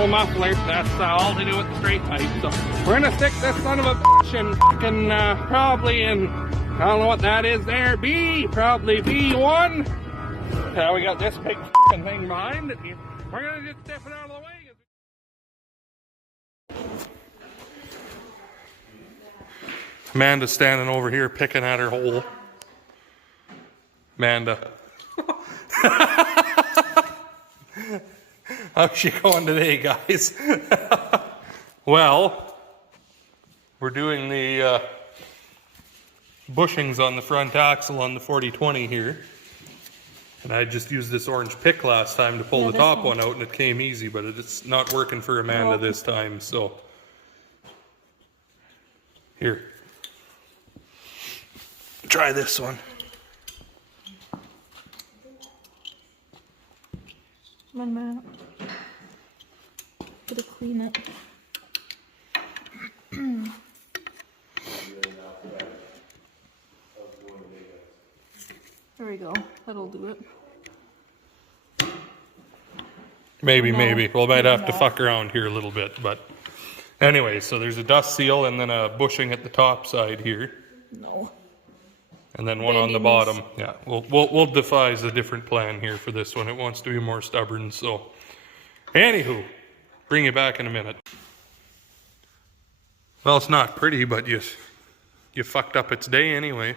normal muffler. That's all to do with the straight pipe. So we're gonna stick this son of a bitch in fucking probably in, I don't know what that is there, probably B1. We got this big fucking thing behind it. We're gonna just step it out of the way. Amanda's standing over here picking at her hole. Amanda. How's she going today, guys? Well, we're doing the bushings on the front axle on the 4020 here. And I just used this orange pick last time to pull the top one out and it came easy, but it's not working for Amanda this time, so. Here. Try this one. One minute. Gotta clean it. There we go. That'll do it. Maybe. We might have to fuck around here a little bit, but anyway, so there's a dust seal and then a bushing at the top side here. No. And then one on the bottom. Yeah, we'll devise a different plan here for this one. It wants to be more stubborn, so. Anywho, bring you back in a minute. Well, it's not pretty, but you fucked up its day anyway.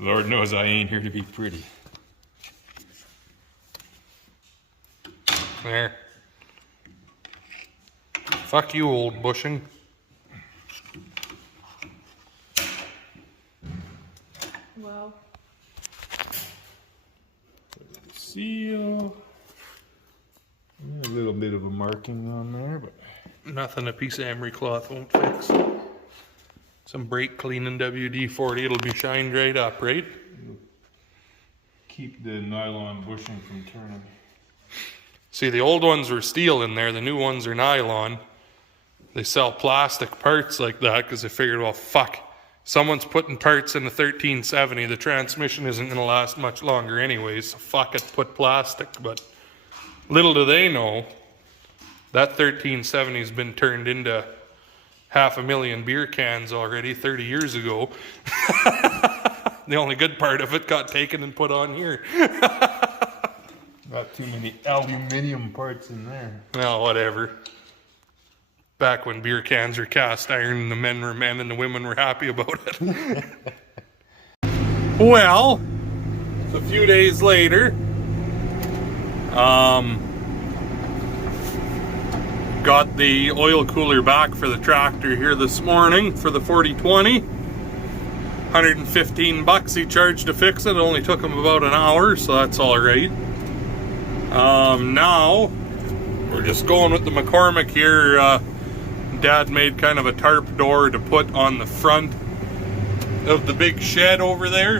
Lord knows I ain't here to be pretty. There. Fuck you, old bushing. Wow. Seal. A little bit of a marking on there, but nothing a piece of emery cloth won't fix. Some brake cleaning WD-40, it'll be shined right up, right? keep the nylon bushing from turning. See, the old ones were steel in there, the new ones are nylon. They sell plastic parts like that because they figured, well, fuck, someone's putting parts in the 1370, the transmission isn't going to last much longer anyways, so fuck it, put plastic. But little do they know, that 1370's been turned into 500,000 beer cans already 30 years ago. The only good part of it got taken and put on here. Not too many aluminium parts in there. Well, whatever. Back when beer cans were cast iron, the men were men and the women were happy about it. Well, a few days later, got the oil cooler back for the tractor here this morning for the 4020. 115 bucks he charged to fix it. It only took him about an hour, so that's all right. Now we're just going with the McCormick here. Dad made kind of a tarp door to put on the front of the big shed over there,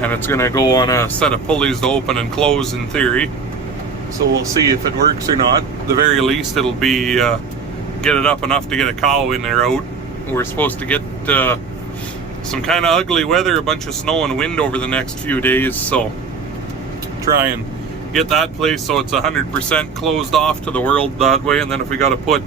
and it's gonna go on a set of pulleys to open and close in theory. So we'll see if it works or not. At the very least, it'll be get it up enough to get a cow in there out. We're supposed to get some kind of ugly weather, a bunch of snow and wind over the next few days, so try and get that place so it's 100% closed off to the world that way. And then if we got to put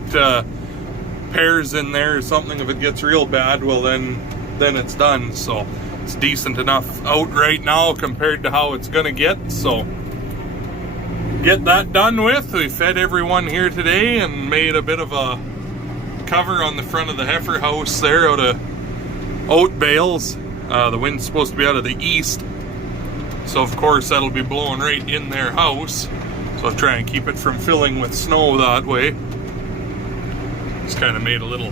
pears in there or something, if it gets real bad, well then it's done. So it's decent enough out right now compared to how it's gonna get, so get that done with. We fed everyone here today and made a bit of a cover on the front of the heifer house there out of oat bales. The wind's supposed to be out of the east, so of course that'll be blowing right in their house, so I'll try and keep it from filling with snow that way. Just kind of made a little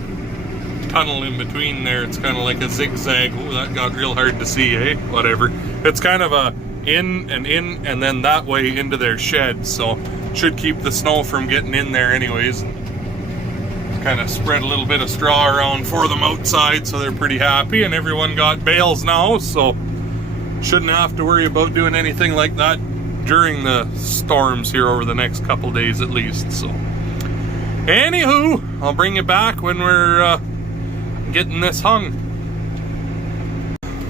tunnel in between there. It's kind of like a zigzag. Oh, that got real hard to see, eh? Whatever. It's kind of a in and then that way into their shed, so should keep the snow from getting in there anyways. Kind of spread a little bit of straw around for them outside, so they're pretty happy, and everyone got bales now, so shouldn't have to worry about doing anything like that during the storms here over the next couple days at least. So anywho, I'll bring you back when we're getting this hung.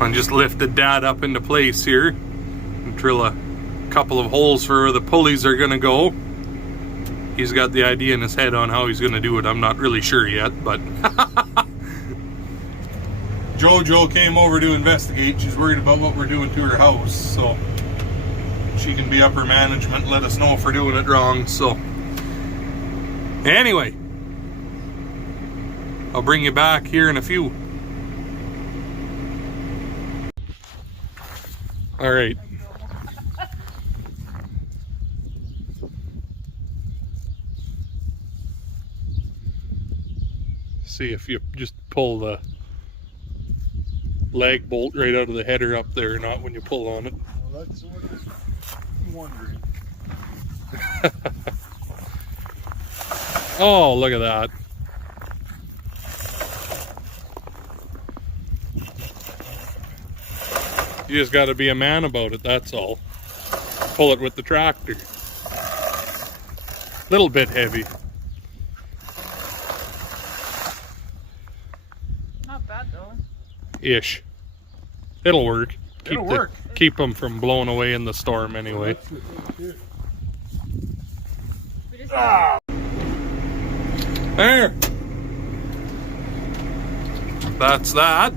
I just lifted Dad up into place here and drill a couple of holes for where the pulleys are gonna go. He's got the idea in his head on how he's gonna do it. I'm not really sure yet, but Jojo came over to investigate. She's worried about what we're doing to her house, so she can be upper management, let us know if we're doing it wrong. So anyway, I'll bring you back here in a few. All right. See if you just pull the lag bolt right out of the header up there or not when you pull on it. Well, that's what I'm wondering. Oh, look at that. You just got to be a man about it, that's all. Pull it with the tractor. Little bit heavy. Not bad though. Ish. It'll work. It'll work. Keep them from blowing away in the storm anyway. There. That's that.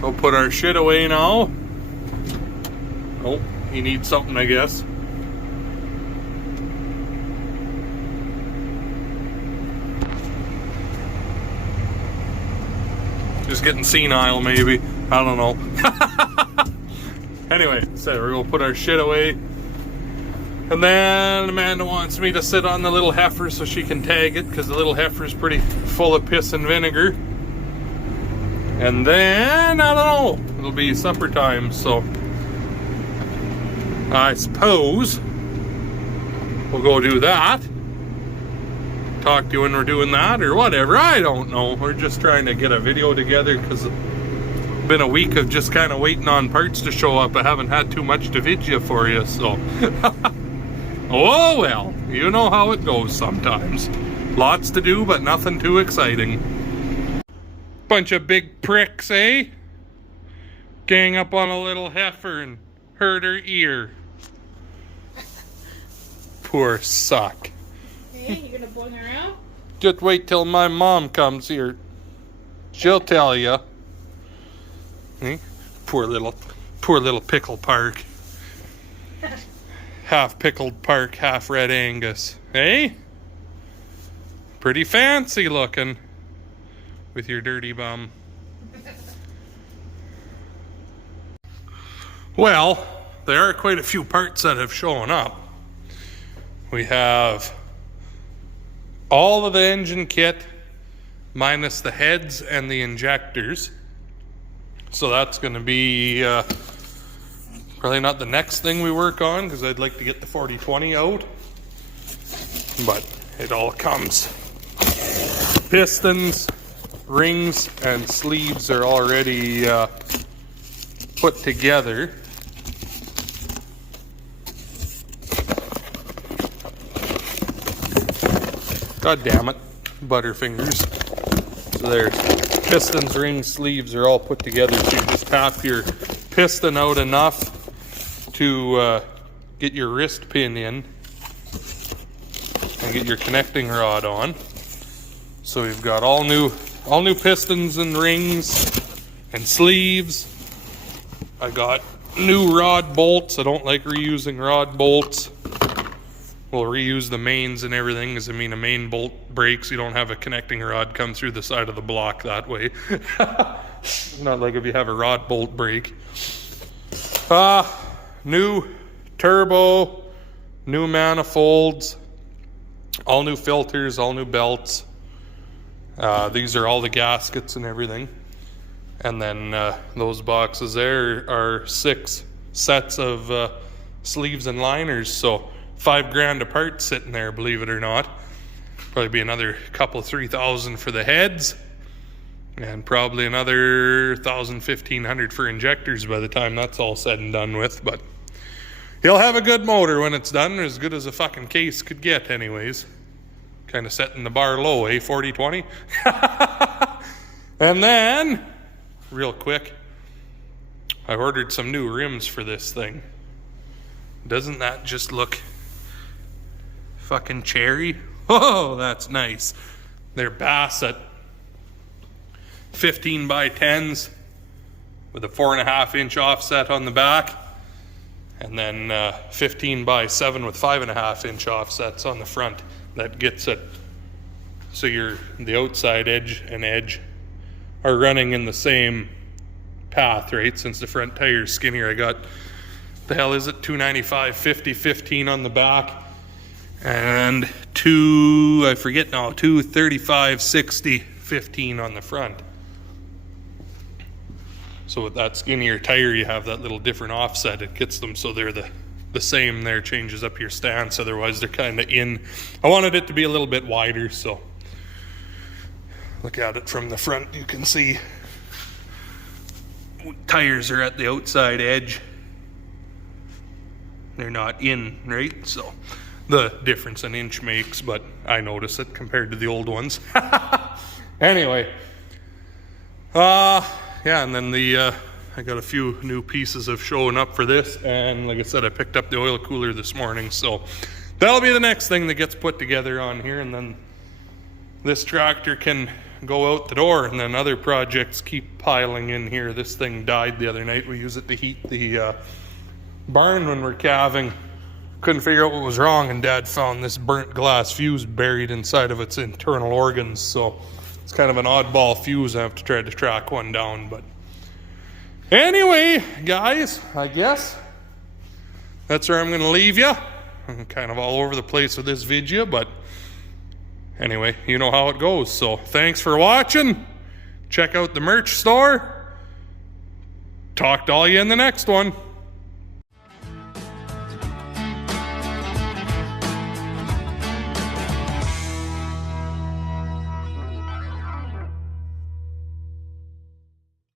We'll put our shit away now. Oh, he needs something, I guess. Just getting senile, maybe. I don't know. Anyway, so we're gonna put our shit away. And then Amanda wants me to sit on the little heifer so she can tag it, because the little heifer's pretty full of piss and vinegar. And then, I don't know, it'll be supper time, so I suppose we'll go do that. Talk to you when we're doing that, or whatever, I don't know. We're just trying to get a video together, because it's been a week of just kind of waiting on parts to show up. I haven't had too much to video for you, so. Oh well, you know how it goes sometimes. Lots to do, but nothing too exciting. Bunch of big pricks, eh? Gang up on a little heifer and hurt her ear. Poor suck. Hey, you gonna bring her out? Just wait till my mom comes here. She'll tell you. Eh? Poor little pickle park. Half pickled park, half red Angus. Eh? Pretty fancy looking. With your dirty bum. Well, there are quite a few parts that have shown up. We have all of the engine kit minus the heads and the injectors. So that's going to be probably not the next thing we work on, because I'd like to get the 4020 out. But it all comes. Pistons, rings, and sleeves are already put together. God damn it, Butterfingers. So there's pistons, rings, sleeves are all put together. So you just tap your piston out enough to get your wrist pin in and get your connecting rod on. So we've got all new pistons and rings and sleeves. I got new rod bolts. I don't like reusing rod bolts. We'll reuse the mains and everything, because I mean, a main bolt breaks, you don't have a connecting rod come through the side of the block that way. Not like if you have a rod bolt break. New turbo, new manifolds, all new filters, all new belts. These are all the gaskets and everything. And then those boxes there are 6 sets of sleeves and liners. So $5,000 a part sitting there, believe it or not. Probably be another couple, 3,000 for the heads. And probably another 1,000, 1,500 for injectors by the time that's all said and done with. But he'll have a good motor when it's done. As good as a fucking case could get anyways. Kind of setting the bar low, eh? 40-20. And then, real quick, I ordered some new rims for this thing. Doesn't that just look fucking cherry? Oh, that's nice. They're Bassett 15 by 10s with a 4.5-inch offset on the back, and then 15 by 7 with 5.5-inch offsets on the front. That gets it so the outside edge and edge are running in the same path, right? Since the front tire's skinnier, I got, the hell is it, 295 50 15 on the back, and 235 60 15 on the front. So with that skinnier tire, you have that little different offset. It gets them so they're the same there, changes up your stance. Otherwise they're kind of in. I wanted it to be a little bit wider, so look at it from the front. You can see tires are at the outside edge. They're not in, right? So the difference an inch makes, but I notice it compared to the old ones. Anyway, yeah, and then I got a few new pieces of showing up for this, and like I said, I picked up the oil cooler this morning, so that'll be the next thing that gets put together on here, and then this tractor can go out the door, and then other projects keep piling in here. This thing died the other night. We use it to heat the barn when we're calving. Couldn't figure out what was wrong, and Dad found this burnt glass fuse buried inside of its internal organs, so it's kind of an oddball fuse. I have to try to track one down. But anyway, guys, I guess that's where I'm going to leave you. I'm kind of all over the place with this video, but anyway, you know how it goes. So thanks for watching. Check out the merch store. Talk to all you in the next one.